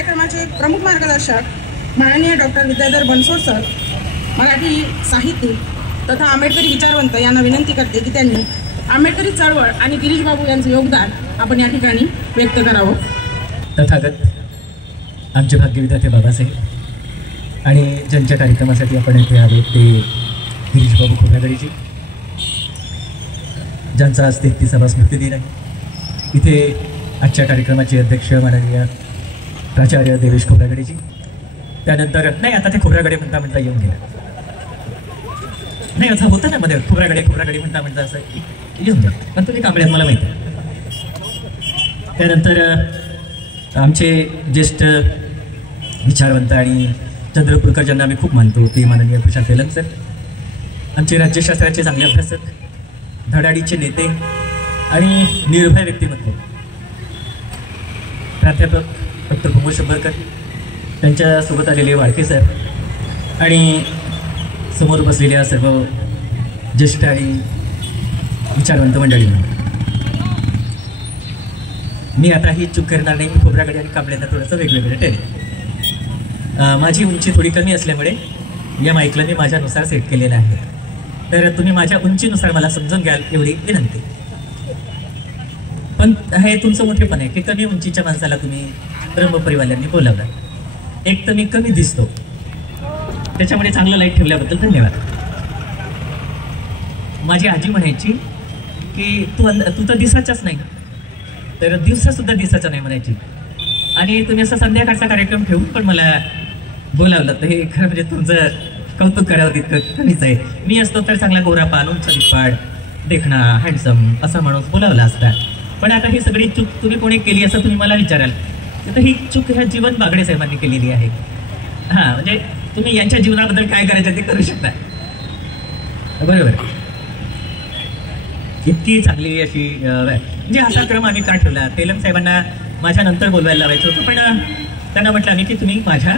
कार्यक्रमाचे प्रमुख मार्गदर्शक माननीय डॉक्टर विद्याधर बनसोड सर, मराठी साहित्यिक तथा आंबेडकरी विचारवंत यांना विनंती करते की त्यांनी आंबेडकरी चळवळ आणि गिरीश बाबू यांचं योगदान आपण या ठिकाणी व्यक्त करावं. तथागत आमचे भाग्यविधाते बाबासाहेब आणि ज्यांच्या कार्यक्रमासाठी आपण इथे आलो ते गिरीश बाबू खोब्रागडेजी, ज्यांचा आज 33वा स्मृती दिन आहे. इथे आजच्या कार्यक्रमाचे अध्यक्ष माननीय प्राचार्य देवेश खोब्रागडेजी, त्यानंतर नाही आता ते खोब्रागडे म्हणता येऊन गेला, नाही असं होतं ना मध्ये खोब्रागडे म्हणता असं येऊन गेलं, पण तुम्ही कांबळे मला माहिती आहे. त्यानंतर आमचे ज्येष्ठ विचारवंत आणि चंद्रपूरकर ज्यांना आम्ही खूप मानतो ते माननीय प्रशांत तेलंग सर, आमचे राज्यशास्त्राचे चांगले अभ्यासक, धडाडीचे नेते आणि निर्भय व्यक्तिमत्व प्राध्यापक डॉक्टर प्रमोद शंभरकर, त्यांच्यासोबत आलेले वाळके सर आणि समोर बसलेल्या सर्व ज्येष्ठ आणि विचारवंत मंडळींना मी आता ही चूक करणार नाही. मी खोब्रागडे आणि कांबळेंना थोडंसं वेगवेगळं ठरेल. माझी उंची थोडी कमी असल्यामुळे या माईकला मी माझ्यानुसार सेट केलेलं आहे, तर तुम्ही माझ्या उंचीनुसार मला समजून घ्याल एवढी विनंती. पण हे तुमचं मोठेपण आहे की कमी उंचीच्या माणसाला तुम्ही ब्रह्मपरिवाल्यांनी बोलावलं. एक तर मी कमी दिसतो, त्याच्यामुळे चांगलं लाईट ठेवल्याबद्दल धन्यवाद. माझी आजी म्हणायची की तू तर दिसायचाच नाही, तर दिवसासुद्धा दिसायचा नाही म्हणायची. आणि तुम्ही असं संध्याकाळचा कार्यक्रम ठेवून पण मला बोलावलं, तर हे खरं म्हणजे तुमचं कौतुक करावं तितकं कमीच आहे. मी असतो तर चांगला गोरा पान, उंच दिपाड, देखणा, हँडसम असा माणूस बोलावला असता. पण आता ही सगळी चूक तुम्ही कोणी केली असं तुम्ही मला विचाराल, तर ही चूक ह्या जीवन बागडे साहेबांनी केलेली आहे. हां, म्हणजे तुम्ही यांच्या जीवनाबद्दल काय करायचं ते करू शकता. बरोबर, इतकी चांगली अशी म्हणजे असा क्रम आम्ही का ठेवला. तेलंग साहेबांना माझ्या नंतर बोलवायला लावायचं होतं, पण त्यांना म्हटलं आम्ही की तुम्ही माझ्या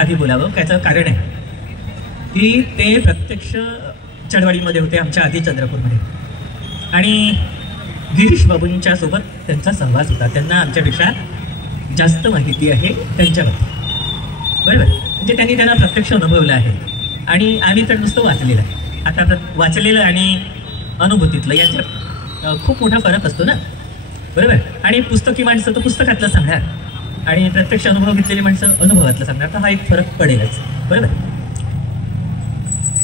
आधी बोलावं. त्याचं कारण आहे की ते प्रत्यक्ष चळवळीमध्ये होते आमच्या आधी चंद्रपूरमध्ये, आणि गिरीश बाबूंच्या सोबत त्यांचा सहवास होता. त्यांना आमच्यापेक्षा जास्त माहिती आहे त्यांच्याबद्दल. बरोबर, म्हणजे त्यांना प्रत्यक्ष अनुभवलं आहे आणि आम्ही तर नुसतं वाचलेलं आहे. आता वाचलेलं आणि अनुभूतीतलं याच्यात खूप मोठा फरक असतो ना. बरोबर, आणि पुस्तकी माणसं तर पुस्तकातलं सांगणार आणि प्रत्यक्ष अनुभव घेतलेली माणसं अनुभवातलं सांगणार, तर हा एक फरक पडेलच. बरोबर,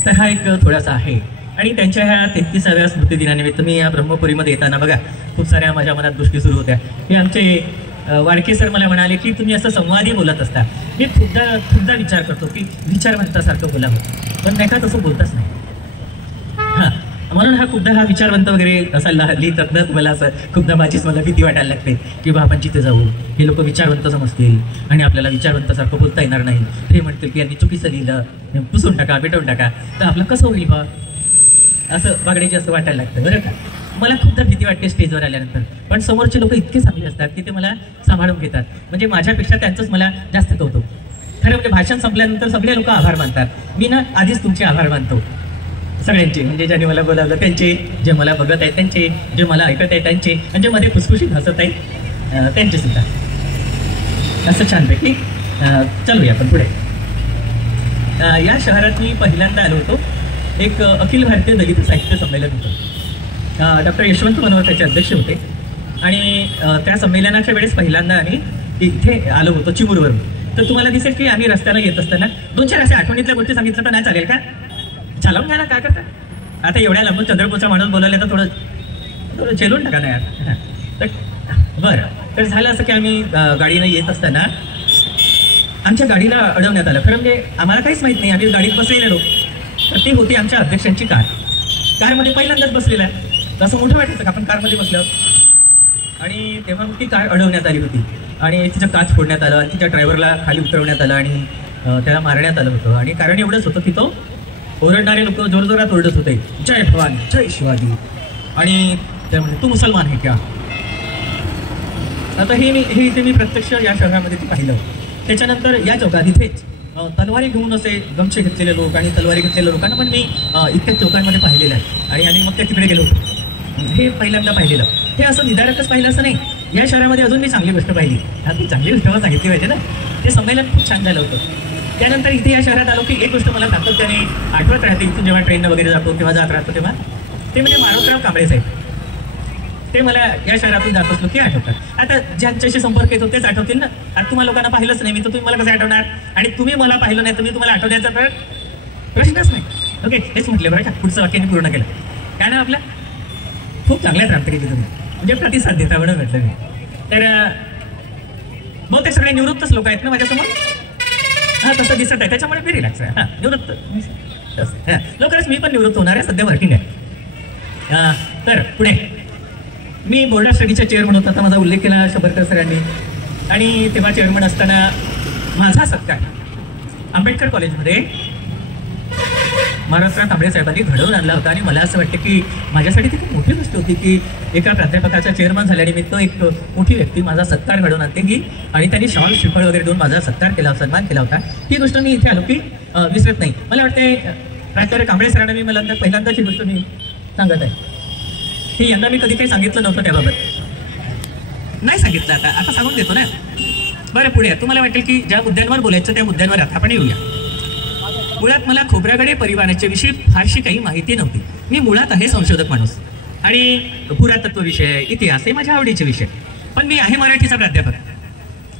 तर हा एक थोडासा आहे. आणि त्यांच्या ह्या 33व्या स्मृतिदिनानिमित्त मी या ब्रह्मपुरीमध्ये येताना बघा खूप साऱ्या माझ्या मनात गोष्टी सुरू होत्या. हे आमचे वाडके सर मला म्हणाले की तुम्ही असं संवादी बोलत असता. मी खूपदा विचार करतो की विचारवंतासारखं बोलावं, पण नाही का तसं बोलताच नाही. हां, म्हणून हा विचारवंत वगैरे असा लिहितात ना, तुम्हाला असं खूपदा मला भीती वाटायला लागते की बा आपण जिथे जाऊ हे लोक विचारवंत समजतील आणि आपल्याला विचारवंतासारखं बोलता येणार नाही. हे म्हणतील की यांनी चुकीचं लिहिलं, पुसून टाका, पेटवून टाका, तर आपलं कसं होईल बा, असं बागडेची असं वाटायला लागतं. बरं का, मला खूपदा भीती वाटते स्टेजवर आल्यानंतर, पण समोरचे लोक इतके चांगले असतात की ते मला सांभाळून घेतात. म्हणजे माझ्यापेक्षा त्यांचंच मला जास्त कौतुक. खरं म्हणजे भाषण संपल्यानंतर सगळे लोक आभार मानतात. मी ना आधीच तुमचे आभार मानतो सगळ्यांचे, म्हणजे ज्यांनी मला बोलावलं त्यांचे, जे मला बघत आहेत त्यांचे, जे मला ऐकत आहेत त्यांचे, म्हणजे मध्ये खुसखुशीत हसत आहेत त्यांचे सुद्धा. असं छानपैकी चालूया आपण पुढे. या शहरात मी पहिल्यांदा आलो होतो. एक अखिल भारतीय दलित साहित्य संमेलन होतं. डॉक्टर यशवंत मनोहर त्याचे अध्यक्ष होते आणि त्या संमेलनाच्या वेळेस पहिल्यांदा आम्ही इथे आलो होतो चिमूरवरून. तर तुम्हाला दिसेल की आम्ही रस्त्याला येत असताना 2-4 अशा आठवणीतल्या गोष्टी सांगितलं तर नाही चालेल का? चालवून घ्या ना, काय करता. आता एवढ्या लांबून चंद्रपूरचा माणूस बोलवलं तर थोडं चेलून टाका ना यार. तर बरं, तर झालं असं की आम्ही गाडीनं येत असताना आमच्या गाडीला अडवण्यात आलं. खरं म्हणजे आम्हाला काहीच माहीत नाही, आम्ही गाडीत बसलेलो. तर ती होती आमच्या अध्यक्षांची कारमध्ये पहिल्यांदाच बसलेला आहे. असं मोठं वाटायचं का आपण कारमध्ये बसलं. आणि तेव्हा ती कार अडवण्यात आली होती आणि तिचं काच फोडण्यात आलं आणि तिच्या ड्रायव्हरला खाली उतरवण्यात आलं आणि त्याला मारण्यात आलं होतं. आणि कारण एवढंच होतं की तो ओरडणारे लोक जोरजोरात ओरडत होते, जय भवानी, जय शिवाजी, आणि ते म्हणजे तू मुसलमान आहे क्या. आता हे इथे मी प्रत्यक्ष या शहरामध्ये पाहिलं. त्याच्यानंतर या चौकात इथेच तलवारी घेऊन असे गमछे घेतलेले लोक आणि तलवारी घेतलेल्या लोकांना पण मी इतक्या चौकांमध्ये पाहिलेलं आहे. आणि आम्ही मग त्या तिकडे गेलो होतो. हे पहिल्यांदा पाहिलेलं. हे असं निदारकच पाहिलं असं नाही, या शहरामध्ये अजून मी चांगली गोष्ट पाहिली. ती चांगली गोष्ट मला सांगितली पाहिजे ना. ते संमेलन खूप छान झालं होतं. त्यानंतर इथे या शहरात आलो की एक गोष्ट मला सातत्याने आठवत राहते. इथून जेव्हा ट्रेननं वगैरे जातो किंवा जात राहतो तेव्हा ते म्हणजे मारोतराव कांबळे साहेब, ते मला या शहरातून जात असलो की आठवतात. आता ज्यांच्याशी संपर्क येतो तेच आठवतील ना. आता तुम्हाला लोकांना पाहिलंच नाही मी, तर तुम्ही मला कसं आठवणार? आणि तुम्ही मला पाहिलं नाही तर मी तुम्हाला आठवण्याचा तर प्रश्नच नाही. ओके, हेच म्हटलं बरं का. पुढचं वाक्याने पूर्ण केलं. काय ना आपलं खूप चांगल्याच राहतं की तुम्ही म्हणजे प्रतिसाद देता म्हणून म्हटलं मी. तर बहुतेक सगळे निवृत्तच लोक आहेत ना माझ्यासमोर. हां, तसं दिसत आहे, त्याच्यामुळे मी रिलॅक्स आहे. हां, निवृत्त लवकरच मी पण निवृत्त होणार आहे. सध्या वर्किंग आहे. तर पुढे मी बोर्ड ऑफ स्टडीच्या चेअरमन होता. आता माझा उल्लेख केला शंभरकर सरांनी. आणि तेव्हा चेअरमन असताना माझा सत्कार आंबेडकर कॉलेजमध्ये महाराष्ट्रात कांबळे साहेबांनी घडवून आणला होता. आणि मला असं वाटतं की माझ्यासाठी ती खूप मोठी गोष्ट होती की एका प्राध्यापकाच्या चेअरमन झाल्यानिमित्त एक मोठी व्यक्ती माझा सत्कार घडवून आणते की, आणि त्यांनी शॉल श्रीफळ वगैरे देऊन माझा सत्कार केला, सन्मान केला होता. ही गोष्ट मी इथे आलो की विसरत नाही. मला वाटते प्राचार्य कांबळे सरांना मी मला पहिल्यांदाची गोष्ट मी सांगत आहे. ही यंदा मी कधी काही सांगितलं नव्हतं त्याबाबत. नाही सांगितलं, आता सांगून देतो ना. बरं, पुढे तुम्हाला वाटेल की ज्या मुद्द्यांवर बोलायचं त्या मुद्द्यांवर आता आपण येऊया. मुळात मला खोब्रागडे परिवाराच्या विषयी फारशी काही माहिती नव्हती. मी मुळात आहे संशोधक माणूस आणि पुरातत्व विषय, इतिहास हे माझ्या आवडीचे विषय. पण मी आहे मराठीचा प्राध्यापक,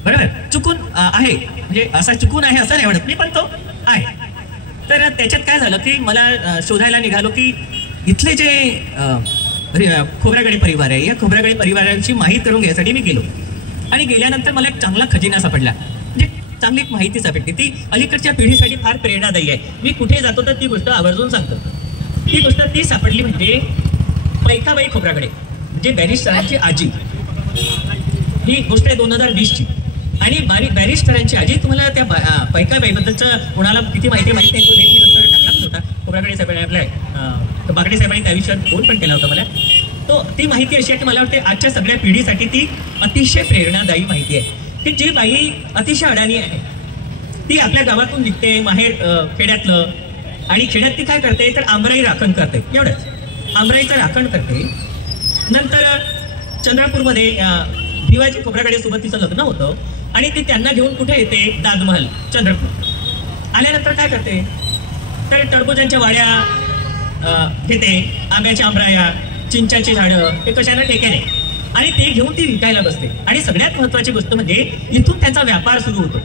बरोबर. चुकून आहे म्हणजे असा चुकून आहे असं नाही म्हणत मी, पण तो आहे. तर त्याच्यात काय झालं की मला शोधायला निघालो की इथले जे खोब्रागडे परिवार आहे, या खोब्रागडे परिवारांची माहिती करून घ्यायसाठी मी गेलो. आणि गेल्यानंतर मला एक चांगला खजिना सापडला, म्हणजे चांगली एक माहिती सापडली. ती अलीकडच्या पिढीसाठी फार प्रेरणादायी आहे. मी कुठे जातो तर ती गोष्ट आवर्जून सांगतो. ती गोष्ट ती सापडली म्हणजे पैकाबाई खोब्रागडे, म्हणजे बॅरिस्टरांची आजी. ही गोष्ट आहे 2020ची. आणि बॅरिस्टरांची आजी. तुम्हाला त्या पैकाबाईबद्दलचं कोणाला किती माहिती नाही, तो मी नंतर टाकलाच होता. खोब्रागडे साहेबांनी आपल्या बागडे साहेबांनी त्या विषयावर फोन पण केला होता मला. तो ती माहिती अशी आहे की मला वाटते आजच्या सगळ्या पिढीसाठी ती अतिशय प्रेरणादायी माहिती आहे. की जी बाई अतिशय अडाणी आहे, ती आपल्या गावातून निघते माहेर खेड्यातलं, आणि खेड्यात ती काय करते तर आंबराई राखण करते. एवढंच, आंबराईचं राखण करते. नंतर चंद्रपूरमध्ये भिवाजी खोब्रागडे सोबत तिचं लग्न होतं आणि ती त्यांना घेऊन कुठे येते, दादमहल चंद्रपूर. आल्यानंतर काय करते तर टरबुजांच्या वाड्या घेते, आंब्याच्या आंबराया, चिंचाची झाडं, हे कशाला ठेक्याने, आणि ते घेऊन ती विकायला बसते. आणि सगळ्यात महत्त्वाची गोष्ट म्हणजे इथून त्यांचा व्यापार सुरू होतो.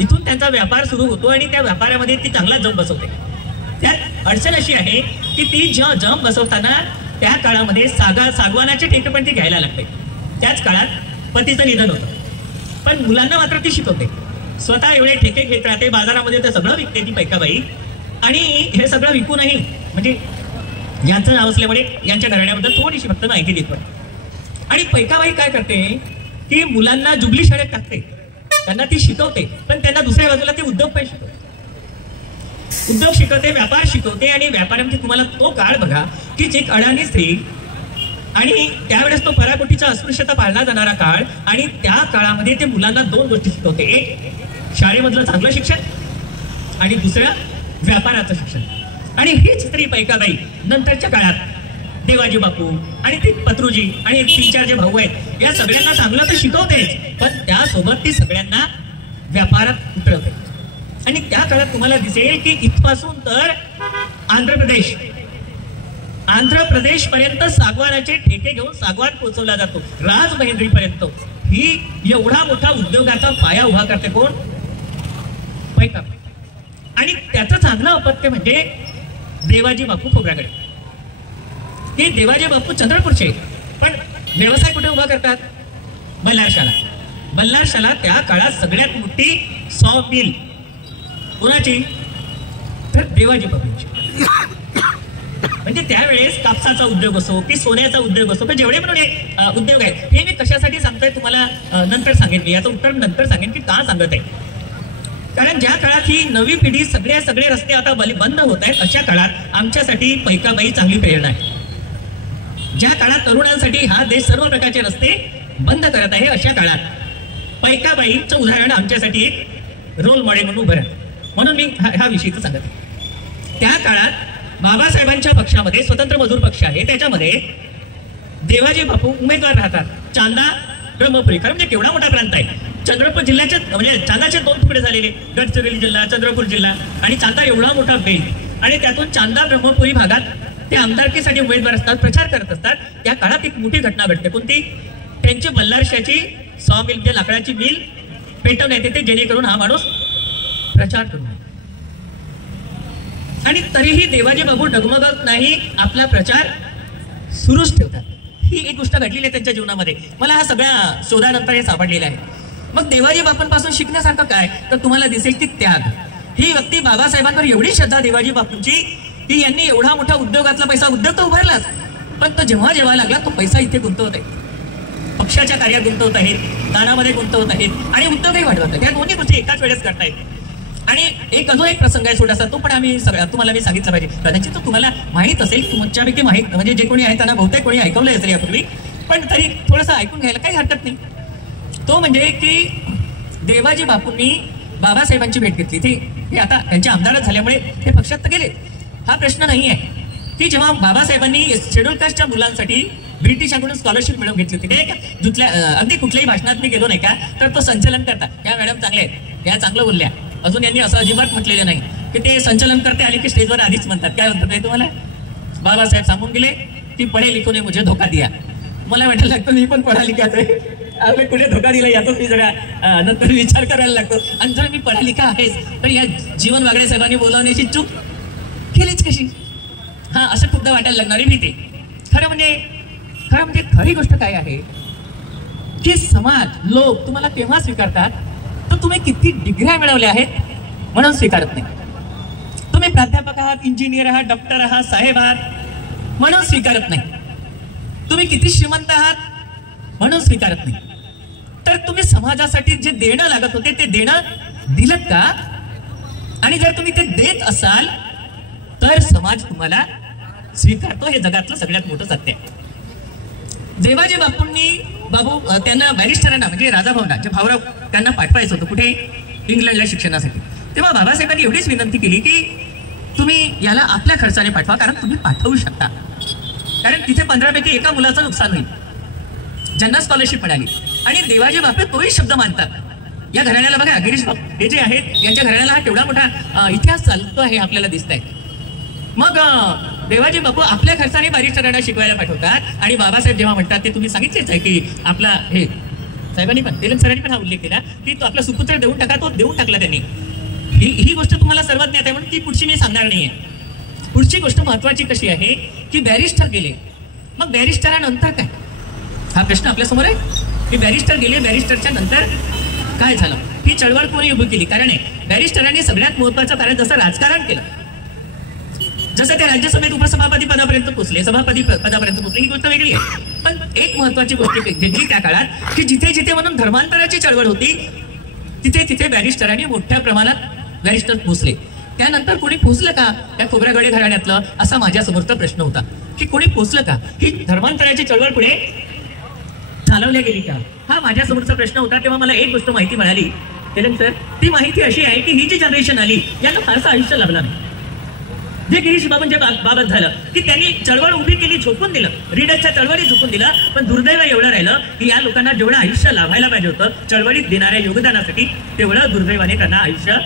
इथून त्यांचा व्यापार सुरू होतो आणि त्या व्यापारामध्ये ती चांगला जम बसवते. त्यात अडचण अशी आहे की ती जम बसवताना त्या काळामध्ये सागवानाचे ठेके पण ती घ्यायला लागते. त्याच काळात पतीचं निधन होतं, पण मुलांना मात्र ती शिकवते. स्वतः एवढे ठेके घेत राहते, बाजारामध्ये ते सगळं विकते ती पैकाबाई. आणि हे सगळं विकूनही, म्हणजे यांचं नाव असल्यामुळे यांच्या घराण्याबद्दल थोडीशी फक्त माहिती देतो. आणि पैकाबाई काय करते की मुलांना जुबली शाळेत टाकते, त्यांना ती शिकवते, पण त्यांना दुसऱ्या बाजूला ती उद्योग पण शिकवते. उद्योग शिकवते, व्यापार शिकवते. आणि व्यापारामध्ये तुम्हाला तो काळ बघा की जी अडाणी स्त्री, आणि त्यावेळेस तो पराकोटीचा अस्पृश्यता पाळला जाणारा काळ, आणि त्या काळामध्ये ते मुलांना दोन गोष्टी शिकवते. एक शाळेमधलं चांगलं शिक्षण आणि दुसरं व्यापाराचं शिक्षण. आणि हीच स्त्री पैकाबाई नंतरच्या काळात देवाजी बापू आणि ती पत्रुजी आणि 3-4 जे भाऊ आहेत, या सगळ्यांना चांगलं तर शिकवतेच, पण त्यासोबत ती सगळ्यांना व्यापारात उतरवते. आणि त्या काळात तुम्हाला दिसेल की इथपासून तर आंध्र प्रदेश पर्यंत सागवानाचे ठेके घेऊन सागवान पोहोचवला जातो, राजमहेंद्री पर्यंत. ही एवढा मोठा उद्योगाचा पाया उभा करते कोण? पैकाबाई. आणि त्याचं चांगलं अपत्य म्हणजे देवाजी बापू खोब्रागडे. हे देवाजी बापू चंद्रपूरचे, पण व्यवसाय कुठे उभा करतात? बल्लारशाला. बल्लारशाला त्या काळात सगळ्यात मोठी सॉ मिल कोणाची तर देवाजी बापूंची. म्हणजे त्यावेळेस कापसाचा उद्योग असो की सोन्याचा उद्योग असो की जेवढे पण उद्योग आहेत, हे मी कशासाठी सांगतोय तुम्हाला नंतर सांगेन. मी याचं उत्तर नंतर सांगेन की का सांगत आहे. कारण ज्या काळात ही नवी पिढी सगळे रस्ते आता बंद होत आहेत, अशा काळात आमच्यासाठी पैकाबाई चांगली प्रेरणा आहे. ज्या काळात तरुणांसाठी हा देश सर्व प्रकारचे रस्ते बंद करत आहे, अशा काळात पैकाबाईचं उदाहरण आमच्यासाठी एक रोल मॉडेल म्हणून उभं राहतं. म्हणून मी हा विषयीचं सांगत आहे. त्या काळात बाबासाहेबांच्या पक्षामध्ये स्वतंत्र मजूर पक्ष आहे, त्याच्यामध्ये देवाजी बापू उमेदवार राहतात चांदा ब्रह्मपुरी. खरं म्हणजे केवढा मोठा प्रांत आहे. चंद्रपूर जिल्ह्याचे म्हणजे चांदाचे 2 तुकडे झालेले, गडचिरोली जिल्हा, चंद्रपूर जिल्हा आणि चांदा एवढा मोठा बेल्ट. आणि त्यातून चांदा ब्रह्मपुरी भागात ते आमदारकीसाठी उमेदवार असतात, प्रचार करत असतात. या काळात एक मोठी घटना घडते. कोणती? त्यांची बल्लारशाची मिल म्हणजे लाकडाची मिल पेटवण्यात येते, जेणेकरून हा माणूस प्रचार करू नये. आणि तरीही देवाजी बाबू डगमगत नाही, आपला प्रचार सुरूच ठेवतात. ही एक गोष्ट घडलेली आहे त्यांच्या जीवनामध्ये. मला हा सगळ्या शोधानंतर हे सापडलेलं आहे. मग देवाजी बापूंपासून शिकण्यासारखं काय? तर तुम्हाला दिसेल की त्याग. ही व्यक्ती बाबासाहेबांवर एवढी श्रद्धा देवाजी बापूंची की यांनी एवढा मोठा उद्योगातला पैसा, उद्योग तर उभारलाच, पण तो जेव्हा जेव्हा लागला तो पैसा इथे गुंतवत आहे, पक्षाच्या कार्यात गुंतवत आहेत, दानामध्ये गुंतवत आहेत आणि उद्योगही वाढवत आहेत. या दोन्ही गोष्टी एकाच वेळेस करतायत. आणि एक अजून एक प्रसंग आहे छोटासा, तो पण आम्ही तुम्हाला मी सांगितलं पाहिजे. कदाचित तो तुम्हाला माहीत असेल, तुमच्यापैकी माहीत म्हणजे जे कोणी आहे त्यांना बहुतेक कोणी ऐकवलंय असेल यापूर्वी, पण तरी थोडंसं ऐकून घ्यायला काही हरकत नाही. तो म्हणजे की देवाजी बापूंनी बाबासाहेबांची भेट घेतली. ते आता त्यांचे आमदारच झाल्यामुळे ते पक्षात तर गेले, हा प्रश्न नाही आहे. की जेव्हा बाबासाहेबांनी शेड्यूल कास्टच्या मुलांसाठी ब्रिटिशांकडून स्कॉलरशिप मिळवून घेतली होती, ते दुसऱ्या अगदी कुठल्याही भाषणात मी गेलो नाही का, तर तो संचलन करता, या मॅडम चांगले आहेत, या चांगलं बोलल्या. अजून यांनी असं अजिबात म्हटलेलं नाही की ते संचलन करते आले की स्टेजवर आधीच म्हणतात. काय म्हणतात तुम्हाला? बाबासाहेब सांगून गेले की पढे लिखो ने मुझे धोका दिया. मला वाटायला लागतं मी पण पढा लिखाच आहे, आपण कुठे धोका दिला याचाच मी जरा नंतर विचार करायला लागतो. आणि जर मी पढा लिखा आहेच तर या जीवन वागळे साहेबांनी बोलावण्याची चूक केलीच कशी? हा, असं खूपदा वाटायला लागणारी भीती. खरं म्हणजे खरी गोष्ट काय आहे की समाज, लोक तुम्हाला केव्हा स्वीकारतात तर तुम्ही किती डिग्र्या मिळवल्या आहेत म्हणून स्वीकारत नाही. तुम्ही प्राध्यापक आहात, इंजिनियर आहात, डॉक्टर आहात, साहेब आहात म्हणून स्वीकारत नाही. तुम्ही किती श्रीमंत आहात म्हणून स्वीकारत नाही. तर तुम्ही समाजासाठी जे देणं लागत होते ते देणं दिलत का? आणि जर तुम्ही ते देत असाल तर समाज तुम्हाला स्वीकारतो. हे जगातलं सगळ्यात मोठं सत्य आहे. देवाजी बापूंनी त्यांना बॅरिस्टरांना म्हणजे राजाभाऊंना, जे भाऊराव त्यांना पाठवायचं होतं कुठे, इंग्लंडला शिक्षणासाठी, तेव्हा बाबासाहेबांनी एवढीच विनंती केली की तुम्ही याला आपल्या खर्चाने पाठवा, कारण तुम्ही पाठवू शकता. कारण तिथे 15 पैकी एका मुलाचं नुकसान होईल ज्यांना स्कॉलरशिप मिळाली. आणि देवाजी बापू तोही शब्द मानतात. या घराण्याला बघा, गिरीश बापू हे जे आहेत यांच्या घराण्याला हा केवढा मोठा इतिहास चालतो आहे आपल्याला दिसत आहे. मग देवाजी बापू आपल्या खर्चाने बॅरिस्टरांना शिकवायला पाठवतात. आणि बाबासाहेब जेव्हा म्हणतात ते तुम्ही सांगितलेच आहे की आपला हे साहेबांनी पण, तेलंग सरांनी पण हा उल्लेख केला की तो आपला सुपुत्र देऊन टाका, तो देऊन टाकला त्यांनी. ही गोष्ट तुम्हाला सर्वज्ञ आहे म्हणून ती पुढची मी सांगणार नाहीये. पुढची गोष्ट महत्वाची कशी आहे की बॅरिस्टर गेले, मग बॅरिस्टरानंतर काय, हा प्रश्न आपल्या समोर आहे की बॅरिस्टर गेले, बॅरिस्टरच्या नंतर काय झालं? ही चळवळ कोणी उभी केली? कारण बॅरिस्टरांनी सगळ्यात महत्वाचं कार्य जसं राजकारण केलं, जसं ते राज्यसभेत उपसभापती पदापर्यंत पोहोचले, सभापती पदापर्यंत पोहोचले, ही गोष्ट वेगळी आहे. पण एक महत्वाची गोष्ट घेतली त्या काळात की जिथे जिथे म्हणून धर्मांतराची चळवळ होती तिथे तिथे बॅरिस्टरांनी मोठ्या प्रमाणात बॅरिस्टर पोहोचले. त्यानंतर कोणी पोहोचलं का त्या खोबरागडे घराण्यातलं, असा माझ्या समोरचा प्रश्न होता की कोणी पोहोचलं का, ही धर्मांतराची चळवळ पुढे चालवल्या गेली का, हा माझ्या समोरचा प्रश्न होता. तेव्हा मला एक गोष्ट माहिती मिळाली तेलंग सर, ती माहिती अशी आहे की ही जी जनरेशन आली यांना फारसं आयुष्य लाभलं नाही. जे गिरीश बाबांच्या बाबत झालं की त्यांनी चळवळ उभी केली, झोपून दिलं, रीडरच्या चळवळीत झोपून दिलं, पण दुर्दैव एवढं राहिलं की या लोकांना जेवढं आयुष्य लाभायला पाहिजे होतं चळवळीत देणाऱ्या योगदानासाठी, तेवढं दुर्दैवाने त्यांना आयुष्य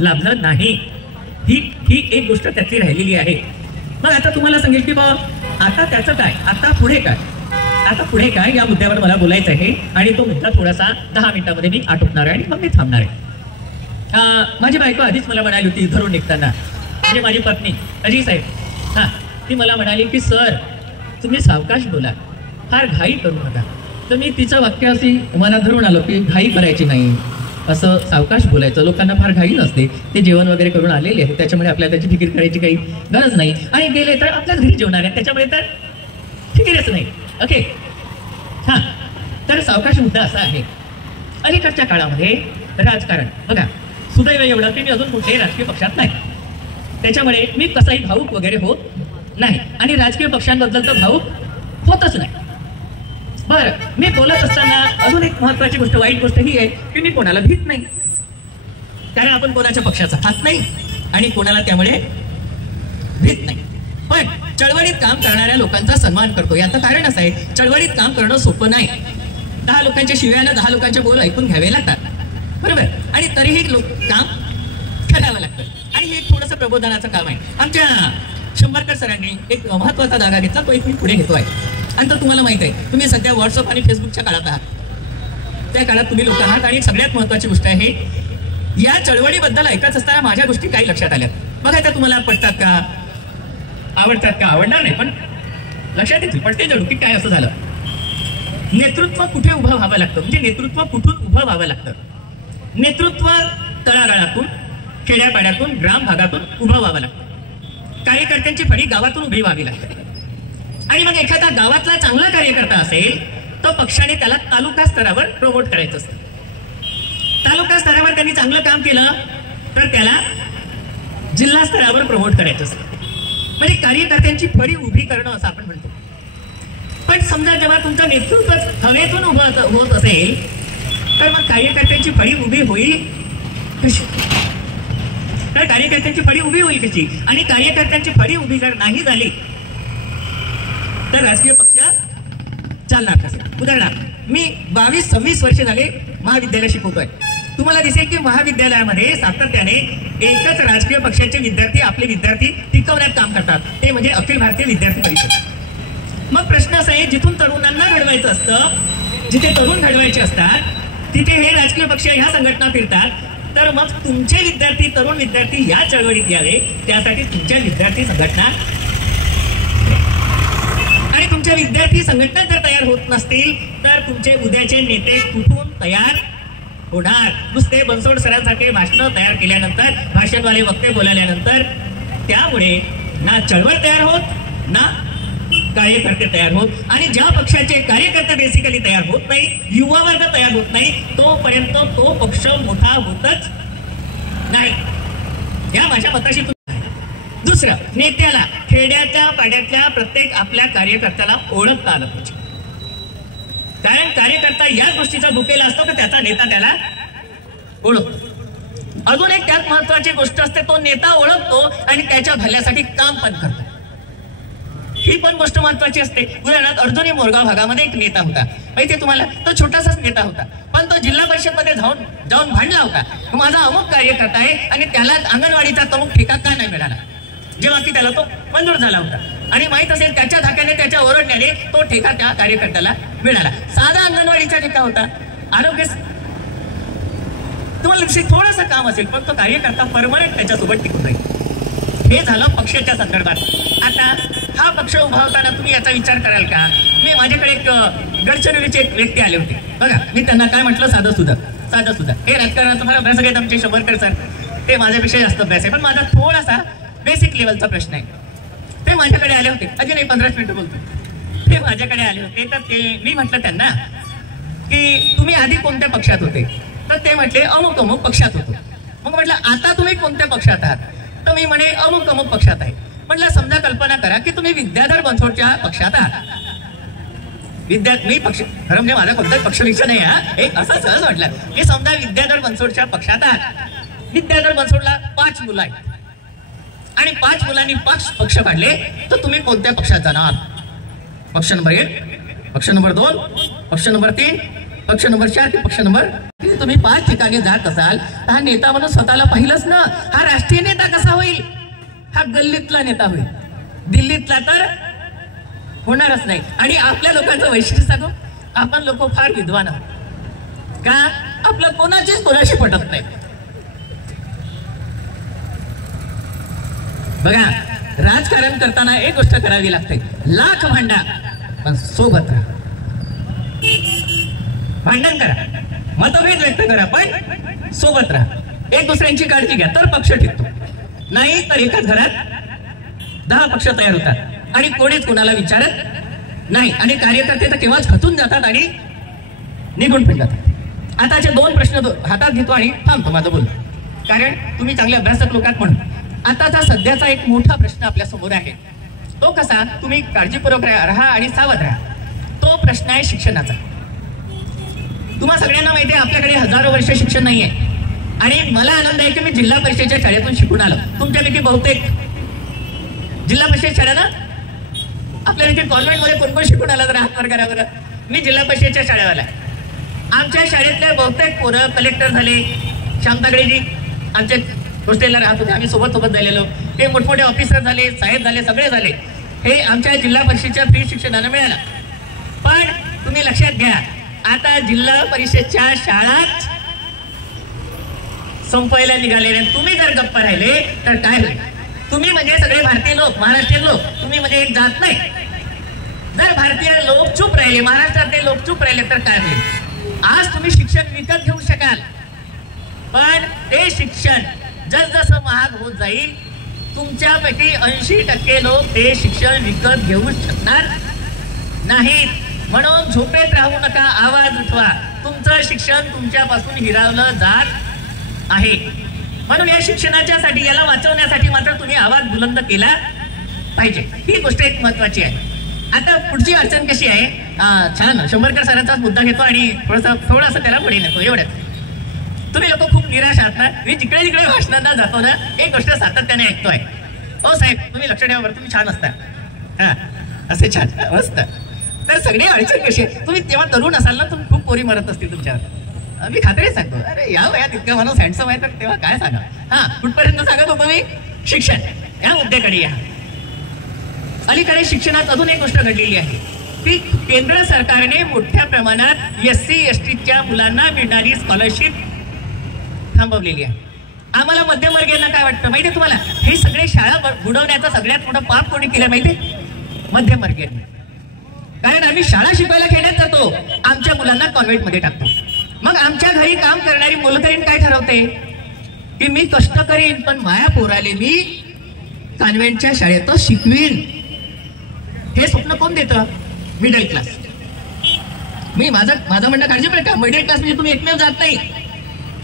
लाभलं नाही. ही एक गोष्ट त्यातली राहिलेली आहे. मग आता तुम्हाला सांगेल की बाबा आता त्याचं काय, आता पुढे काय या मुद्द्यावर मला बोलायचं आहे. आणि तो मुद्दा थोडासा 10 मिनिटांमध्ये मी आटोपणार आहे आणि मग मी थांबणार आहे. माझी बायको आधीच मला म्हणाली होती घरून निघताना, म्हणजे माझी पत्नी अजी साहेब, हां, ती मला म्हणाली की सर तुम्ही सावकाश बोला, फार घाई करू नका. तर मी तिचं वाक्य अशी मनात धरून आलो की घाई करायची नाही, असं सावकाश बोलायचं. लोकांना फार घाई नसते, ते जेवण वगैरे करून आलेले आहे, त्याच्यामुळे आपल्याला त्याची फिकीर करायची काही गरज नाही. आणि गेले तर आपल्याच घरी जेवणार आहे, त्याच्यामुळे तर फिकीरच नाही. ओके, हां. तर सावकाश मुद्दा असा आहे, अलीकडच्या काळामध्ये राजकारण बघा, सुदैव एवढं की मी अजून कुठल्याही राजकीय पक्षात नाही, त्याच्यामुळे मी कसाही भाऊक वगैरे होत नाही आणि राजकीय पक्षांबद्दल तर भाऊक होतच नाही. बरं, मी बोलत असताना अजून एक महत्वाची गोष्ट, वाईट गोष्ट ही आहे की मी कोणाला भीत नाही, कारण आपण कोणाच्या पक्षाचा हात नाही आणि कोणाला त्यामुळे भीत नाही. पण चळवळीत काम करणाऱ्या लोकांचा सन्मान करतो. याचं कारण असं आहे, चळवळीत काम करणं सोपं नाही. 10 लोकांच्या शिव्यानं 10 लोकांचे बोल ऐकून घ्यावे लागतात, बरोबर, आणि तरीही काम करावं लागतं. आणि हे थोडंसं प्रबोधनाचं काम आहे. आमच्या शंभरकर सरांनी एक महत्वाचा धागा घेतला, तो एक मी पुढे घेतो आहे. आणि तो तुम्हाला माहित आहे, तुम्ही सध्या व्हॉट्सअप आणि फेसबुकच्या काळात आहात. त्या काळात तुम्ही लोक आहात. आणि सगळ्यात महत्वाची गोष्ट आहे, या चळवळीबद्दल ऐकत असताना माझ्या गोष्टी काही लक्षात आल्यात. बघा, त्या तुम्हाला पटतात का, आवडतात का, आवडणार नाही, पण लक्षात येतील, पटते जडू की काय असं झालं. नेतृत्व कुठे उभं व्हावं लागतं, म्हणजे नेतृत्व कुठून उभं व्हावं लागतं. नेतृत्व तळागाळातून, खेड्यापाड्यातून, ग्राम भागातून उभं व्हावं लागतं. कार्यकर्त्यांची फळी गावातून उभी व्हावी लागते. आणि मग एखादा गावातला चांगला कार्यकर्ता असेल, तो पक्षाने त्याला तालुका स्तरावर प्रमोट करायचं असतं. तालुका स्तरावर त्यांनी चांगलं काम केलं तर त्याला जिल्हा स्तरावर प्रमोट करायचं असतं. म्हणजे कार्यकर्त्यांची फळी उभी करणं असं आपण म्हणतो. पण समजा जेव्हा तुमचं नेतृत्व हवेतून उभं होत असेल, तर मग कार्यकर्त्यांची फळी उभी होईल कशी? तर कार्यकर्त्यांची फळी उभी होईल कशी? आणि कार्यकर्त्यांची फळी उभी जर नाही झाली तर राजकीय पक्ष चालणार कसे? उदाहरणार्थ, मी 22-26 वर्ष झाले महाविद्यालय शिकवतोय. तुम्हाला दिसेल की महाविद्यालयामध्ये सातत्याने एकच राजकीय पक्षाचे विद्यार्थी आपले विद्यार्थी टिकवण्यात काम करतात, ते म्हणजे अखिल भारतीय विद्यार्थी परिषद. मग प्रश्न असा आहे, जिथून तरुणांना घडवायचं असतं, जिथे तरुण घडवायचे असतात, तिथे हे राजकीय पक्ष ह्या संघटना फिरतात. तर मग तुमचे विद्यार्थी, तरुण विद्यार्थी या चळवळीत यावे, त्यासाठी तुमच्या विद्यार्थी संघटना, आणि तुमच्या विद्यार्थी संघटना जर तयार होत नसतील तर तुमचे उद्याचे नेते कुठून तयार होणार? नुसते बनसोड सरांसारखे भाषणं तयार केल्यानंतर, भाषणवाले वक्ते बोलल्यानंतर, त्यामुळे ना चळवळ तयार होत, ना कार्यकर्ते तयार होत. आणि ज्या पक्षाचे कार्यकर्ते बेसिकली तयार होत नाही, युवा वर्ग तयार होत नाही, तोपर्यंत तो पक्ष मोठा होतच नाही. या माझ्या मताशी. दुसरं, नेत्याला खेड्याच्या पाड्यातल्या प्रत्येक आपल्या कार्यकर्त्याला ओळखता आलं पाहिजे. कारण कार्यकर्ता याच गोष्टीचा भुकेला असतो की त्याचा नेता त्याला ओळखतो. अजून एक त्यात महत्वाची गोष्ट असते, तो नेता ओळखतो आणि त्याच्या भल्यासाठी काम पण करतो. ही पण गोष्ट महत्वाची असते. उदाहरणार्थ, अर्जुनी मोरगाव भागामध्ये एक नेता होता, माहिती तुम्हाला, तो छोटासाच नेता होता, पण तो जिल्हा परिषद मध्ये जाऊन भांडला होता, माझा अमुक कार्यकर्ता आहे आणि त्याला अंगणवाडीचा अमुक ठेका का नाही मिळाला, जेव्हा की त्याला तो मंजूर झाला होता. आणि माहित असेल, त्याच्या धाक्याने, त्याच्या ओरडण्याने तो ठेका त्या कार्यकर्त्याला मिळाला. साधा अंगणवाडीचा ठेका होता. आरोग्य तुम्हाला थोडंसं काम असेल, पण तो कार्यकर्ता परमनंट त्याच्यासोबत टिकून राहील. हे झालं पक्षाच्या संदर्भात. आता हा पक्ष उभा होताना तुम्ही याचा विचार कराल का? मी माझ्याकडे एक गडचिरोलीचे एक व्यक्ती आले होते. बघा, मी त्यांना काय म्हटलं, साधं सुद्धा हे राजकारणाचा मला अभ्यास घेत आमचे शंभरकर सर, ते माझ्यापेक्षा जास्त अभ्यास आहे, पण माझा थोडासा बेसिक लेवलचा प्रश्न आहे. ते माझ्याकडे आले होते, अजून 15 मिनिटं बोलतो. ते माझ्याकडे आले होते, तर मी म्हटलं त्यांना की तुम्ही आधी कोणत्या पक्षात होते? तर ते म्हटले अमुक अमुक पक्षात होतो. मग म्हटलं आता तुम्ही कोणत्या पक्षात आहात? तर मी म्हणे अमुक अमुक पक्षात आहे. म्हटलं समजा कल्पना करा की तुम्ही विद्याधर बनसोडच्या पक्षात आहात. मी पक्ष खरं म्हणजे माझा कोणताच पक्षनिष्ठ नाही हा, एक असं सहज वाटलं की समजा विद्याधर बनसोडच्या पक्षात आहात. विद्याधर बनसोडला 5 मुलं आहेत आणि 5 मुलांनी 5 पक्ष काढले, तर तुम्ही कोणत्या पक्षात जाणार? पक्ष नंबर 1, पक्ष नंबर 2, पक्ष नंबर 3, पक्ष नंबर 4 की पक्ष नंबर 3? तुम्ही 5 ठिकाणी जात असाल तर हा नेता म्हणून स्वतःला पाहिलंच ना. हा राष्ट्रीय नेता कसा होईल? हा गल्लीतला नेता होईल, दिल्लीतला तर होणारच नाही. आणि आपल्या लोकांचं वैशिष्ट्य सांगू, आपण लोक फार विद्वान आहोत का? आपलं कोणाचीच कोणाशी पटत नाही. बघा, राजकारण करताना एक गोष्ट करावी लागते, लाख भांडा पण सोबत राहा. भांडण करा, मतभेद व्यक्त करा, पण सोबत राहा. एक दुसऱ्यांची काळजी घ्या, तर पक्ष टिकतो. नाही तर एकाच घरात 10 पक्ष तयार होतात आणि कोणीच कोणाला विचारत नाही. आणि कार्यकर्ते तर केव्हाच खचून जातात आणि निघून पण जातात. आताचे 2 प्रश्न हातात घेतो आणि थांबतो माझं बोल, कारण तुम्ही चांगले अभ्यासक लोकात म्हणून. आताचा सध्याचा एक मोठा प्रश्न आपल्या समोर आहे, तो कसा, तुम्ही काळजीपूर्वक राहा आणि सावध राहा. तो प्रश्न आहे शिक्षणाचा. तुम्हा सगळ्यांना माहिती आहे, आपल्याकडे हजारो वर्ष शिक्षण नाहीये. आणि मला आनंद आहे की मी जिल्हा परिषदेच्या शाळेतून शिकून आलो. तुमच्यापैकी बहुतेक जिल्हा परिषद शाळेला आपल्या इथे कॉन्व्हेंटमध्ये कोण कोण शिकून आला तर हात वर करा बरं. मी जिल्हा परिषदेच्या शाळेवाला आहे. आमच्या शाळेतल्या बहुतेक पोरं कलेक्टर झाले. शांतागडेजी आमच्या हॉस्टेलला राहत होते, आम्ही सोबत झालेलो. ते मोठमोठे ऑफिसर झाले, साहेब झाले, सगळे झाले. हे आमच्या जिल्हा परिषदेच्या फ्री शिक्षणानं मिळालं. पण तुम्ही लक्षात घ्या, आता जिल्हा परिषदच्या शाळाच संपवायला निघालेले. तुम्ही जर गप्प राहिले तर काय होईल? तुम्ही म्हणजे सगळे भारतीय लोक, महाराष्ट्रीयन लोक, तुम्ही म्हणजे एक जात नाही. जर भारतीय लोक चूप राहिले, महाराष्ट्रातले लोक चूप राहिले तर काय होईल? आज तुम्ही शिक्षण विकत घेऊ शकाल, पण ते शिक्षण जसजसं महाग होत जाईल, तुमच्यापैकी 80% लोक ते शिक्षण विकत घेऊ शकणार नाहीत. म्हणून झोपेत राहू नका, आवाज उठवा. तुमचं शिक्षण तुमच्यापासून हिरावलं जात आहे. म्हणून या शिक्षणाच्यासाठी, याला वाचवण्यासाठी मात्र तुम्ही आवाज बुलंद केला पाहिजे. ही गोष्ट एक महत्वाची आहे. आता पुढची अडचण कशी आहे? छान शंभरकर सरांचाच मुद्दा घेतो आणि थोडंसं त्याला पुढे नेतो. एवढंच. तुम्ही लोक खूप निराश आहात ना. मी जिकडे जिकडे भाषणांना जातो ना, एक गोष्ट सातत्याने ऐकतोय. ओ साहेब, तुम्ही लक्ष ठेवा बरं, तुम्ही छान असता. हा, असे छान मस्त. तर सगळी अडचण कशी आहे? तुम्ही तेव्हा तरुण असाल ना, तुम्ही खूप पोरी मरत असतील तुमच्यावर. मी खात्री सांगतो, अरे या वयात इतकं माणूस हँडसम आहे तर तेव्हा काय सांगा. हा, कुठपर्यंत सांगत होतो मी? शिक्षण या मुद्द्याकडे या. अलीकडे शिक्षणात अजून एक गोष्ट घडलेली आहे, ती केंद्र सरकारने मोठ्या प्रमाणात SC STच्या मुलांना मिळणारी स्कॉलरशिप थांबवलेली आहे. आम्हाला मध्यमवर्गीयांना काय वाटतं माहितीये तुम्हाला? हे सगळे शाळा बुडवण्याचं सगळ्यात मोठं पाप कोणी केलं माहितीये? मध्यमवर्गीयांनी. कारण आम्ही शाळा शिकवायला खेड्यात जातो, आमच्या मुलांना कॉन्व्हेंटमध्ये टाकतो. मग आमच्या घरी काम करणारी मोलकरीण काय ठरवते की मी कष्ट करीन, पण माया पोराले मी कॉन्व्हेंटच्या शाळेतच शिकवीन. हे स्वप्न कोण देतं? Middle class. मी माझं म्हणणं काळजी पडेल का? मिडल क्लास म्हणजे तुम्ही एकमेव जात नाही,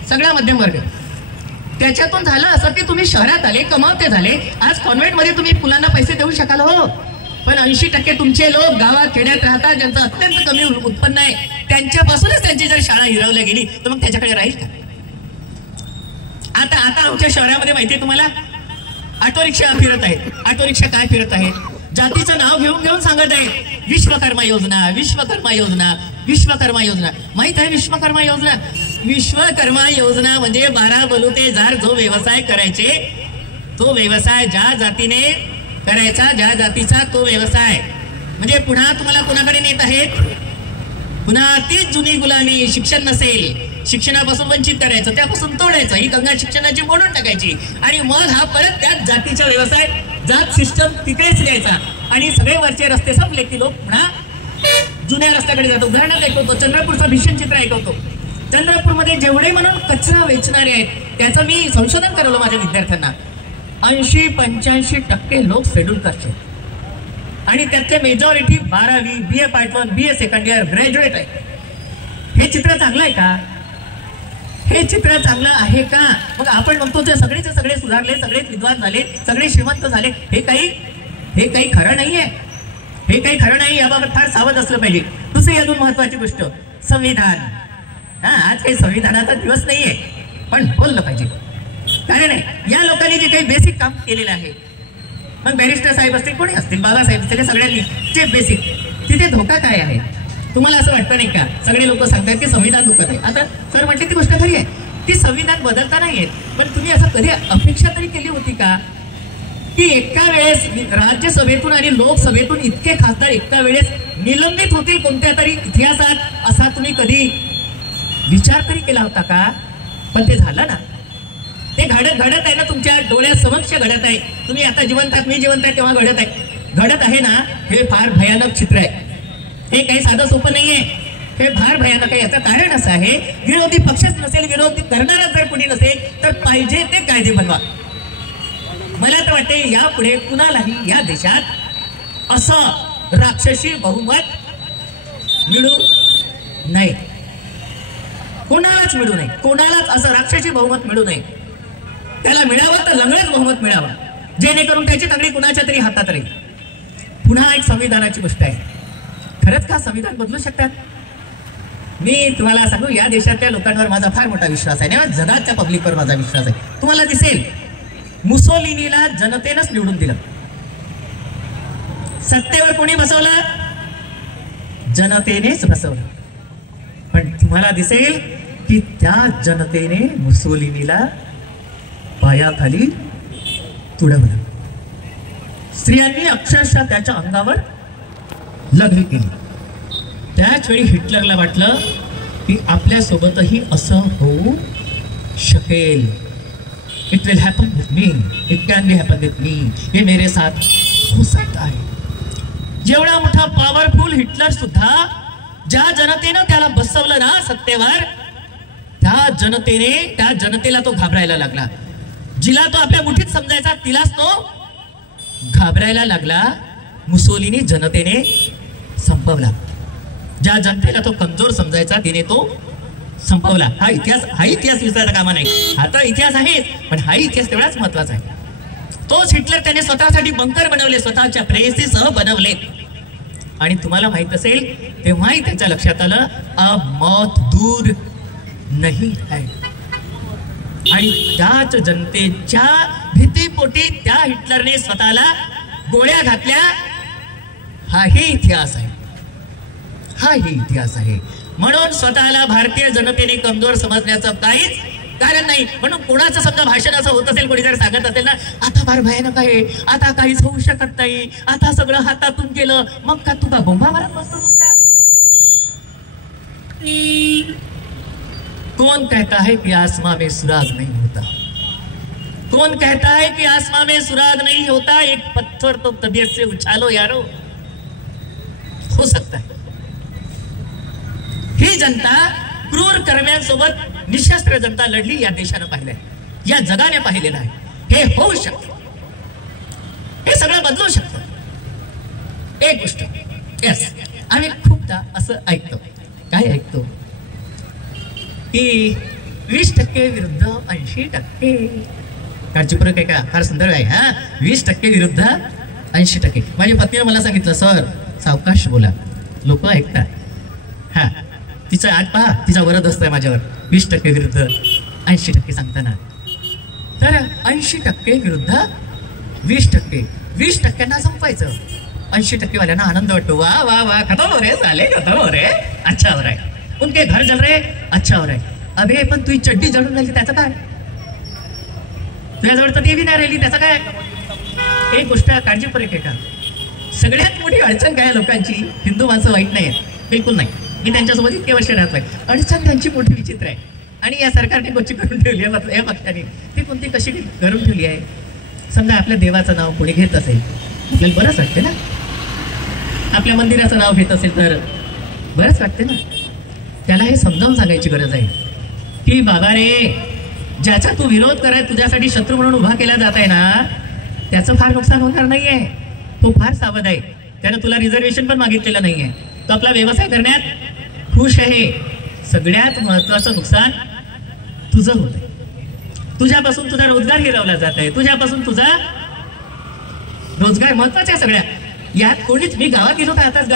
सगळा मध्यम वर्ग. त्याच्यातून झालं असं की तुम्ही शहरात आले, कमावते झाले. आज कॉन्व्हेंटमध्ये तुम्ही मुलांना पैसे देऊ शकाल हो, पण 80% तुमचे लोक गावात खेड्यात राहतात, ज्यांचं अत्यंत कमी उत्पन्न आहे, त्यांच्यापासूनच त्यांची जर शाळा हिरावल्या गेली तर मग त्याच्याकडे राहील का? आता आमच्या शहरामध्ये माहितीये तुम्हाला, ऑटो रिक्षा फिरत आहेत. ऑटो रिक्षा काय फिरत आहेत? जातीचं नाव घेऊन सांगत आहे विश्वकर्मा योजना, विश्वकर्मा योजना, विश्वकर्मा योजना. माहित आहे विश्वकर्मा योजना? विश्वकर्मा योजना म्हणजे 12 बलुतेदार जो व्यवसाय करायचे, तो व्यवसाय ज्या जातीने करायचा, ज्या जातीचा तो व्यवसाय, म्हणजे पुन्हा तुम्हाला कोणाकडे नेत आहेत? पुन्हा तीच जुनी गुलामी. शिक्षण नसेल, शिक्षणापासून वंचित करायचं, त्यापासून तोडायचं, ही गंगा शिक्षणाची मोडून टाकायची आणि मग हा परत त्याच जातीचा व्यवसाय, जात सिस्टम तिकडेच द्यायचा आणि सगळे वरचे रस्ते संपले की लोक पुन्हा जुन्या रस्त्याकडे जातो. उदाहरणार्थ ऐकवतो, चंद्रपूरचं भीषण चित्र ऐकवतो. चंद्रपूरमध्ये जेवढे म्हणून कचरा वेचणारे आहेत त्याचं मी संशोधन करवलं माझ्या विद्यार्थ्यांना. 80-85% लोक शेड्यूल कास्ट आहेत आणि त्याचे मेजॉरिटी 12वी, BA part 1, BA second year graduate आहे. हे चित्र चांगलं आहे का? हे चित्र चांगलं आहे का? मग आपण म्हणतो ते सगळेचे सगळे सुधारले, सगळेच विद्वान झाले, सगळे श्रीमंत झाले. हे काही खरं नाहीये. हे काही खरं नाही. याबाबत फार सावध असलं पाहिजे. दुसरी अजून महत्वाची गोष्ट, संविधान. आज काही संविधानाचा दिवस नाहीये, पण बोललं पाहिजे. कारण आहे या लोकांनी जे काही बेसिक काम केलेलं आहे, मग बॅरिस्टर साहेब असतील, कोणी असतील, बाबासाहेब असतील, सगळ्यांनी जे बेसिक, तिथे धोका काय आहे? तुम्हाला असं वाटतं नाही का? सगळे लोक सांगतात की संविधान दुखत आहे. आता सर म्हटले ती गोष्ट खरी आहे, ती संविधान बदलता नाहीये, पण तुम्ही असं कधी अपेक्षा तरी केली होती का की एका वेळेस राज्यसभेतून आणि लोकसभेतून इतके खासदार एका वेळेस निलंबित होतील कोणत्या तरी इतिहासात? असा तुम्ही कधी विचार तरी केला होता का? पण ते झालं ना. ते घडत आहे ना, तुमच्या डोळ्यासमक्ष घडत आहे. तुम्ही आता जिवंत आहात, मी जिवंत आहे तेव्हा घडत आहे ना. हे फार भयानक चित्र आहे. हे काही साधं सोपं नाहीये. हे फार भयानक आहे. याचं कारण असं आहे, विरोधी पक्षच नसेल, विरोधी करणारा जर कोणी नसेल तर पाहिजे ते कायदे बनवा. मला तर वाटते यापुढे कुणालाही या देशात असं राक्षसी बहुमत मिळू नये. कोणालाच मिळू नये. कोणालाच असं राक्षसी बहुमत मिळू नये. त्याला मिळावं तर लंगडच बहुमत मिळावं, जेणेकरून त्याची तगडी कुणाच्या तरी हातात राहील. पुन्हा एक संविधानाची गोष्ट आहे. खरंच का संविधान बदलू शकतात? मी तुम्हाला सांगू, या देशातल्या लोकांवर माझा फार मोठा विश्वास आहे आणि जगाच्या पब्लिकवर माझा विश्वास आहे. तुम्हाला दिसेल, मुसोलिनीला जनतेनंच निवडून दिलं. सत्तेवर कोणी बसवलं? जनतेनेच बसवलं. पण तुम्हाला दिसेल की त्या जनतेने मुसोलिनीला पायाखाली तुडवलं. स्त्रियांनी अक्षरशः त्याच्या अंगावर लघवी केली. त्याच वेळी हिटलरला वाटलं की आपल्या सोबतही असं होऊ शकेल. It will happen with me, it can be happen with me, हे मेरे साथ हो सकता है. एवढा मोठा पॉवरफुल हिटलर सुद्धा ज्या जनतेनं त्याला बसवलं ना सत्तेवर, त्या जनतेला तो घाबरायला लागला. जिला तो आपल्या मुठीत समजायचा तिलाच तो घाबरायला लागला. मुसोलिनी जनतेने संपवला. ज्या जनतेला तो कमजोर समजायचा तिने तो संपवला. हा इतिहास विसरायचा कामा नाही. हा तर इतिहास आहे, पण हा इतिहास तेवढाच महत्वाचा आहे. तोच हिटलर त्याने स्वतःसाठी बंकर बनवले, स्वतःच्या प्रेयसीसह बनवले. आणि तुम्हाला माहित असेल तेव्हाही त्याच्या लक्षात आलं अब मौत दूर नाही है. आणि त्याच जनतेच्या भीतीपोटी त्या हिटलरने स्वतःला गोळ्या घातल्या. हाही इतिहास आहे, हाही इतिहास आहे. म्हणून स्वतःला भारतीय जनतेने कमजोर समजण्याचं काहीच कारण नाही. म्हणून कोणाचं समजा भाषण असं होत असेल, कोणी जर सांगत असेल ना आता फार भयानक आहे, आता काहीच होऊ शकत नाही, आता सगळं हातातून केलं, मग का तुका बोंबा मारत बसतो नुसता? कौन कहता है कि आसमां में सुराग नहीं होता? कौन कहता है कि आसमां में सुराग नहीं होता? एक पत्थर तो तबीयत से उछालो यारो. हो सकता है. ही जनता क्रूर कर्म्यांसोबत निशस्त्र जनता लढली. या देशानं पाहिलंय, या जगाने पाहिलेलं आहे. हे होऊ शकतं, हे सगळं बदलू शकतं. एक गोष्ट येस, आम्ही खूपदा असं ऐकतो. काय ऐकतो की 20% विरुद्ध 80%. काळजीपूर्वक आहे का? फार सुंदर आहे. हा, 20% विरुद्ध 80%. माझ्या पत्नीने मला सांगितलं सर सावकाश बोला, लोक ऐकतात. हा, तिचा आज पहा तिचा वरद असतोय माझ्यावर 20% विरुद्ध 80% सांगताना. तर 80% विरुद्ध 20%. 20%ना संपायचं, 80% वाल्यांना आनंद वाटतो. वाह वाह वाह, खतम हो रे साले, खतम हो रे, अच्छा हो रहा है. उनके घर जल रहे, अच्छा हो रहा है. अबे पण तुझी चड्डी जळून राहिली त्याचं काय? तुझ्याजवळ तर देवी नाही राहिली त्याचं काय? एक गोष्ट काळजीपूर्वक आहे का? सगळ्यात मोठी अडचण काय लोकांची, हिंदू माणसं वाईट नाही आहे, बिलकुल नाही. मी त्यांच्यासोबत इतके वर्ष राहतोय. अडचण त्यांची मोठी विचित्र आहे. आणि या सरकारने कोणती करून ठेवली आहे, या पक्षाने ती कोणती कशी करून ठेवली आहे. समजा आपल्या देवाचं नाव कोणी घेत असेल, आपल्याला बरंच वाटते ना. आपल्या मंदिराचं नाव घेत असेल तर बरंच वाटते ना. त्याला हे समजावून सांगायची गरज आहे की बाबा रे, ज्याचा तू विरोध कराय तुझ्यासाठी शत्रू म्हणून उभा केला जात आहे ना, त्याचं फार नुकसान होणार नाहीये. तो फार सावध आहे. त्यानं तुला रिझर्वेशन पण मागितलेलं नाहीये. तो आपला व्यवसाय करण्यात खुश आहे. सगळ्यात महत्वाचं नुकसान तुझं होत आहे. तुझ्यापासून तुझा रोजगार हिरावला जात आहे. तुझ्यापासून तुझा रोजगार महत्वाचा आहे. सगळ्या यात कोणीच, मी गावात गेलो होतो, आताच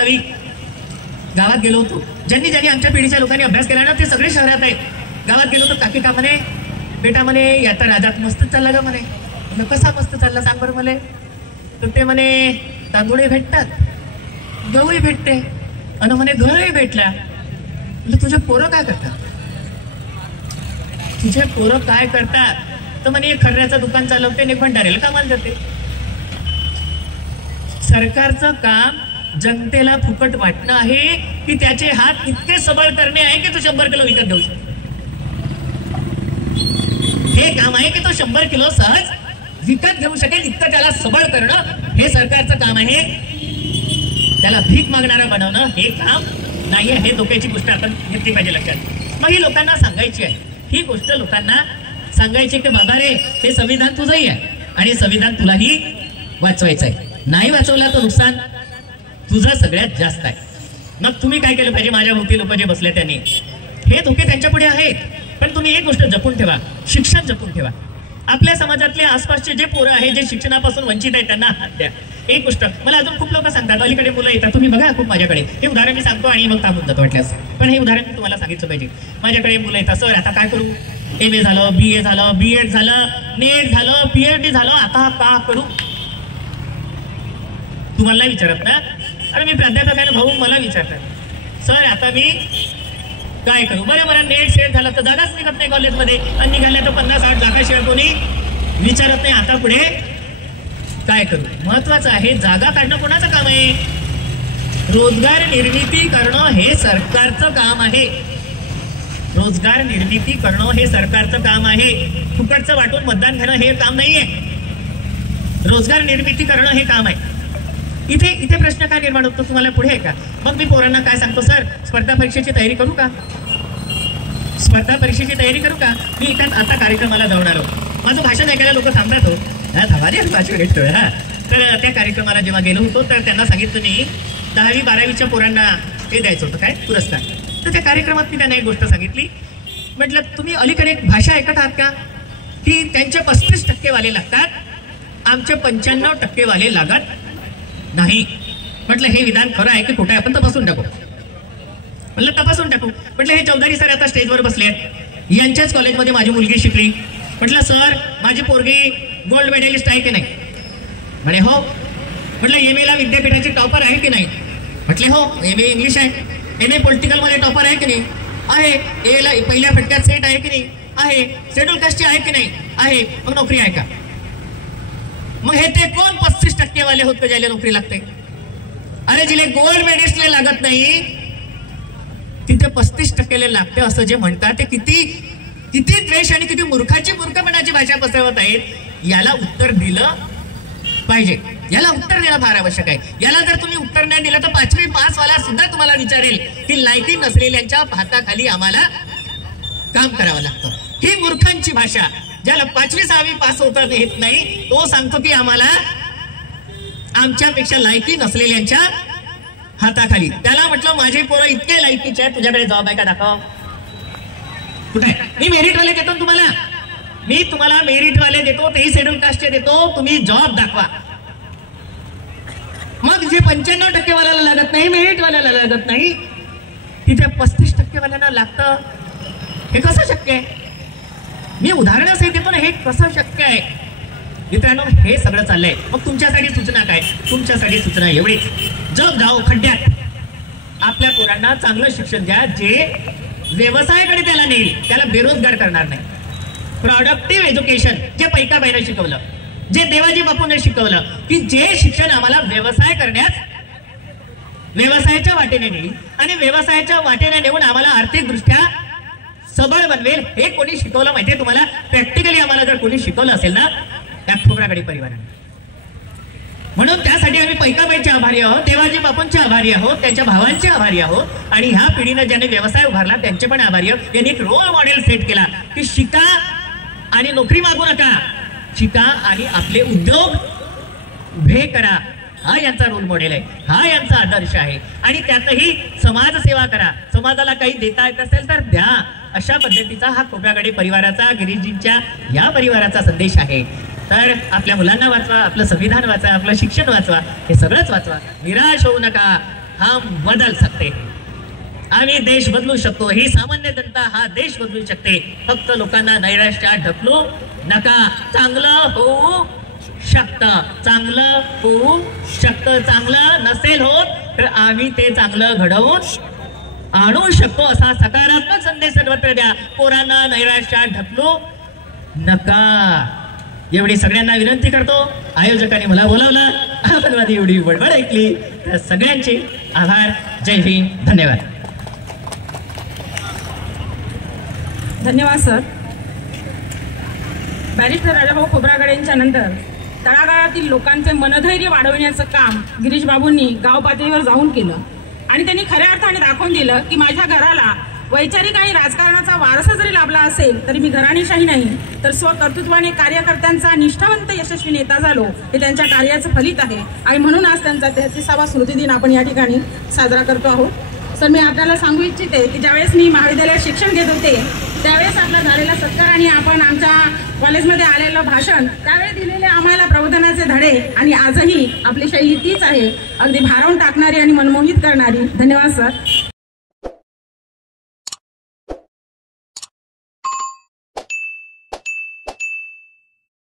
गावात गेलो होतो. ज्यांनी आमच्या पिढीच्या लोकांनी अभ्यास केला ना ते सगळे शहरात आहेत. गावात गेलो होतो. काकी का म्हणे, बेटा म्हणे याचा राजात मस्त चालला ग म्हणे. कसा मस्त चालला सांग बरं मला. तर ते म्हणे तांदूळ भेटतात, गहूही भेटते, आणि म्हणे घरही भेटला. तुझे पोरं काय करतात? तुझे पोरं काय करतात? तर म्हणे खर्याचं दुकान चालवते, एक भंडारेला कामाला जाते. सरकारचं काम जनतेला फुकट वाटणं आहे की त्याचे हात इतके सबळ करणे आहे की तो 100 किलो विकत घेऊ शकतो. हे काम आहे की तो 100 किलो सहज विकत घेऊ शकेल, इतकं त्याला सबळ करणं हे सरकारचं काम आहे. त्याला भीक मागणारा बनवणं हे काम नाहीये. हे धोक्याची गोष्ट आपण घेतली पाहिजे लक्षात. मग ही लोकांना सांगायची आहे, ही गोष्ट लोकांना सांगायची की बाबा रे, हे संविधान तुझंही आहे आणि संविधान तुलाही वाचवायचं आहे. नाही वाचवला तर नुकसान तुझं सगळ्यात जास्त आहे. मग तुम्ही काय केलं पाहिजे? माझ्या भोवती लोक जे बसले त्यांनी, हे धोके त्यांच्या पुढे आहेत. पण तुम्ही एक गोष्ट जपून ठेवा, शिक्षण जपून ठेवा. आपल्या समाजातले आसपासचे जे पोरं आहेत, जे शिक्षणापासून वंचित आहेत, त्यांना हात द्या. एक गोष्ट मला अजून खूप लोक सांगतात, अलीकडे मुलं येतात, तुम्ही बघा खूप माझ्याकडे. हे उदाहरण मी सांगतो आणि मग थांबून जातो वाटल्यास. पण हे उदाहरण मी तुम्हाला सांगितलं पाहिजे. माझ्याकडे मुलं येतात, सर आता काय करू? MA झालं, BA झालं, B.Ed झालं, नेट झालं, PhD झालं, आता का करू? तुम्हाला नाही विचारत ना? अरे मी प्राध्यापकाने भाऊ मला विचारतात, सर आता मी काय करू? बरं मला नेट सेट झालं तर जागाच निघत नाही कॉलेजमध्ये, आणि निघाल्या तर 50-60 जागाशिवाय कोणी विचारत नाही. आता पुढे काय करू? महत्वाचं आहे जागा काढणं कोणाचं काम आहे? रोजगार निर्मिती करणं हे सरकारचं काम आहे. रोजगार निर्मिती करणं हे सरकारचं काम आहे. फुकटचं वाटून मतदान घेणं हे काम नाहीये. रोजगार निर्मिती करणं हे काम आहे. इथे प्रश्न काय निर्माण होतो तुम्हाला पुढे आहे का? मग मी पोरांना काय सांगतो, सर स्पर्धा परीक्षेची तयारी करू का? स्पर्धा परीक्षेची तयारी करू का? मी इथं आता कार्यक्रमाला जाऊन आलो. माझं भाषण ऐकायला लोक थांबतात हो, थांबाले 5 मिनिट हा. तर त्या कार्यक्रमाला जेव्हा गेलो होतो तर त्यांना सांगितलं मी 10वी-12वीच्या पोरांना हे द्यायचं होतं काय पुरस्कार. तर त्या कार्यक्रमात मी त्यांना एक गोष्ट सांगितली. म्हटलं तुम्ही अलीकडे एक भाषा ऐकत आहात का की त्यांचे 35% वाले लागतात, आमचे 95% वाले लागत नाही. म्हटलं हे विधान खरं आहे की खोटं आहे? आपण तपासून टाकू. म्हटलं तपासून टाकू. म्हटलं हे चौधरी सर आता स्टेजवर बसले आहेत, यांच्याच कॉलेजमध्ये माझी मुलगी शिकली. म्हटलं सर माझी पोरगी गोल्ड मेडलिस्ट आहे की नाही? म्हणे हो. म्हटलं MA ला विद्यापीठाची टॉपर आहे की नाही? म्हटले हो. MA इंग्लिश आहे. MA पॉलिटिकलमध्ये टॉपर आहे की नाही? आहे. A ला पहिल्या फटक्यात सेट आहे की नाही? आहे. शेड्यूल कास्टची आहे की नाही? आहे. मग नोकरी आहे का? मग हे ते कोण 35% वाले होत ज्याला नोकरी लागते? अरे जिले गोल्ड मेडलिस्टला लागत नाही तिथे 35% लागते असं जे म्हणतात ते किती द्वेष आणि किती मूर्खपणाची भाषा पसरवत आहेत. याला उत्तर दिलं पाहिजे. याला उत्तर देणं फार आवश्यक आहे. याला जर तुम्ही उत्तर नाही दिलं तर 5वी पास वाला सुद्धा तुम्हाला विचारेल की लायकी नसलेल्यांच्या हाताखाली आम्हाला काम करावं लागतं. ही मूर्खांची भाषा. ज्याला 5वी-6वी पास होता येत नाही तो सांगतो की आम्हाला आमच्यापेक्षा लायकी नसलेल्यांच्या हाताखाली. त्याला म्हटलं माझे पोरं इतके लायकीचे आहेत, तुझ्याकडे जॉब आहे का दाखव. कुठे? मी मेरिटवाले देतो तुम्हाला. मी तुम्हाला मेरिटवाले देतो, तेही शेड्यूल कास्टचे देतो. तुम्ही जॉब दाखवा. मग जे 95% वाल्याला लागत नाही, मेरिटवाल्याला लागत नाही, तिथे 35% वाल्यांना लागतं. हे कसं शक्य आहे? मी उदाहरणासहित देतो ना, हे कसं शक्य आहे? मित्रांनो हे सगळं चाललंय. मग तुमच्यासाठी सूचना काय? तुमच्यासाठी सूचना एवढीच, जग जाओ खड्ड्यात. आपल्या पोरांना चांगलं शिक्षण द्या जे व्यवसायाकडे त्याला नेईल, त्याला बेरोजगार करणार नाही. प्रोडक्टिव्ह एज्युकेशन जे पैकाबाईने शिकवलं, जे देवाजी बापूने शिकवलं की जे शिक्षण आम्हाला व्यवसाय करण्यास व्यवसायाच्या वाटेने नेईल आणि व्यवसायाच्या वाटेने नेऊन आम्हाला आर्थिकदृष्ट्या सबळ बनवेल, हे कोणी शिकवलं माहितीये तुम्हाला? प्रॅक्टिकली आम्हाला जर कोणी शिकवलं असेल ना त्या खोब्रागडे परिवाराने. म्हणून त्यासाठी आम्ही पैकाबाईचे आभारी आहोत, देवाजी बापूंचे आभारी आहोत, त्यांच्या भावांचे आभारी आहोत आणि ह्या पिढीने ज्याने व्यवसाय उभारला त्यांचे पण आभारी आहोत. त्यांनी एक रोल मॉडेल सेट केला की शिका आणि नोकरी मागू नका, शिका आणि आपले उद्योग उभे करा. हा यांचा रोल मॉडेल आहे, हा यांचा आदर्श आहे. आणि त्यातही समाजसेवा करा, समाजाला काही देता येत असेल तर द्या. अशा पद्धतीचा हा खोब्रागडे परिवाराचा, गिरीजींच्या या परिवाराचा संदेश आहे. तर आपल्या मुलांना वाचवा, आपलं संविधान वाचवा, आपलं शिक्षण वाचवा, हे सगळंच वाचवा. निराश होऊ नका. हम बदल सकते, आम्ही देश बदलू शकतो. ही सामान्य जनता हा देश बदलू शकते. फक्त लोकांना नैराश्यात ढकलू नका. चांगलं होऊ शकतं, चांगलं होऊ शकतं. चांगलं नसेल होत तर आम्ही ते चांगलं घडवून आणू शकतो असा सकारात्मक संदेश सर्वत्र द्या. पोरांना नैराश्यात ढकलू नका एवढी सगळ्यांना विनंती करतो. आयोजकांनी मला बोलावलं, आपण माझी एवढी बडबड ऐकली, तर सगळ्यांचे आभार. जय भीम. धन्यवाद. धन्यवाद सर. बॅरिस्टर राजाभाऊ खोब्रागडे यांच्या नंतर तळागाळातील लोकांचे मनधैर्य वाढवण्याचं काम गिरीश बाबूंनी गाव पातळीवर जाऊन केलं आणि त्यांनी खऱ्या अर्थाने दाखवून दिलं की माझ्या घराला वैचारिक आणि राजकारणाचा वारसा जरी लाभला असेल तरी मी घराणेशाही नाही तर स्वकर्तृत्वाने कार्यकर्त्यांचा निष्ठावंत यशस्वी नेता झालो, हे त्यांच्या कार्याचं फलित आहे. आणि म्हणून आज त्यांचा 33वा स्मृतिदिन आपण या ठिकाणी साजरा करतो आहोत. सर मी आपल्याला सांगू इच्छिते की ज्यावेळेस मी महाविद्यालयात शिक्षण घेत होते त्यावेळेस आपला झालेला सत्कार आणि आपण आमच्या कॉलेजमध्ये आलेलं भाषण त्यावेळी दिलेले आम्हाला प्रबोधनाचे धडे आणि आजही आपली शैली तीच आहे, अगदी भारावून टाकणारी आणि मनमोहित करणारी. धन्यवाद सर.